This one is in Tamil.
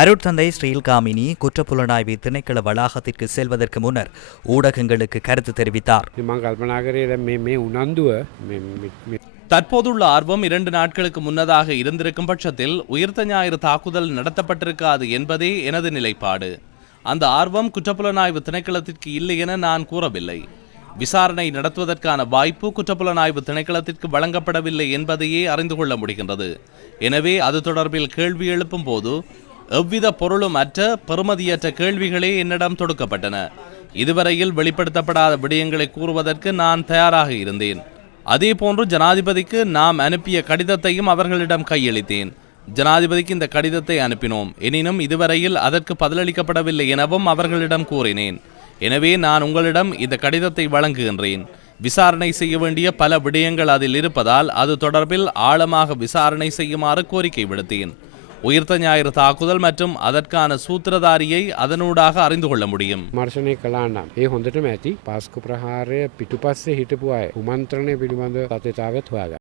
அருட்தந்தை ஸ்ரீல்காமினி குற்றப்புலனாய்வு திணைக்கள வளாகத்திற்கு செல்வதற்கு முன்னர் ஊடகங்களுக்கு கருத்து தெரிவித்தார். தற்போதுள்ள ஆர்வம் இரண்டு நாட்களுக்கு முன்னதாக இருந்திருக்கும் பட்சத்தில் உயிர்த்த ஞாயிறு தாக்குதல் நடத்தப்பட்டிருக்காது என்பதே எனது நிலைப்பாடு. அந்த ஆர்வம் குற்றப்புலனாய்வு திணைக்களத்திற்கு இல்லை என நான் கூறவில்லை. விசாரணை நடத்துவதற்கான வாய்ப்பு குற்றப்புலனாய்வு திணைக்களத்திற்கு வழங்கப்படவில்லை என்பதையே அறிந்து கொள்ள முடிகின்றது. எனவே அது தொடர்பில் கேள்வி எழுப்பும் போது எவ்வித பொருளும் அற்ற பெறுமதியற்ற கேள்விகளே என்னிடம் தொடுக்கப்பட்டன. இதுவரையில் வெளிப்படுத்தப்படாத விடயங்களை கூறுவதற்கு நான் தயாராக இருந்தேன். அதேபோன்று ஜனாதிபதிக்கு நாம் அனுப்பிய கடிதத்தையும் அவர்களிடம் கையளித்தேன். ஜனாதிபதிக்கு இந்த கடிதத்தை அனுப்பினோம். எனினும் இதுவரையில் அதற்கு பதிலளிக்கப்படவில்லை எனவும் அவர்களிடம் கூறினேன். எனவே நான் உங்களிடம் இந்த கடிதத்தை வழங்குகின்றேன். விசாரணை செய்ய வேண்டிய பல விடயங்கள் அதில் இருப்பதால் அது தொடர்பில் ஆழமாக விசாரணை செய்யுமாறு கோரிக்கை விடுத்தேன். உயிர்த்த ஞாயிறு தாக்குதல் மற்றும் அதற்கான சூத்திரதாரியை அதனூடாக அறிந்து கொள்ள முடியும் මර්ශණය කලාන්නම් ඒ හොඳටම ඇති පාස්කු ප්‍රහාරය පිටුපස්සේ හිටපු අය උමන්ත්‍රණය පිළිබඳ තත්තාවත් හොයාග.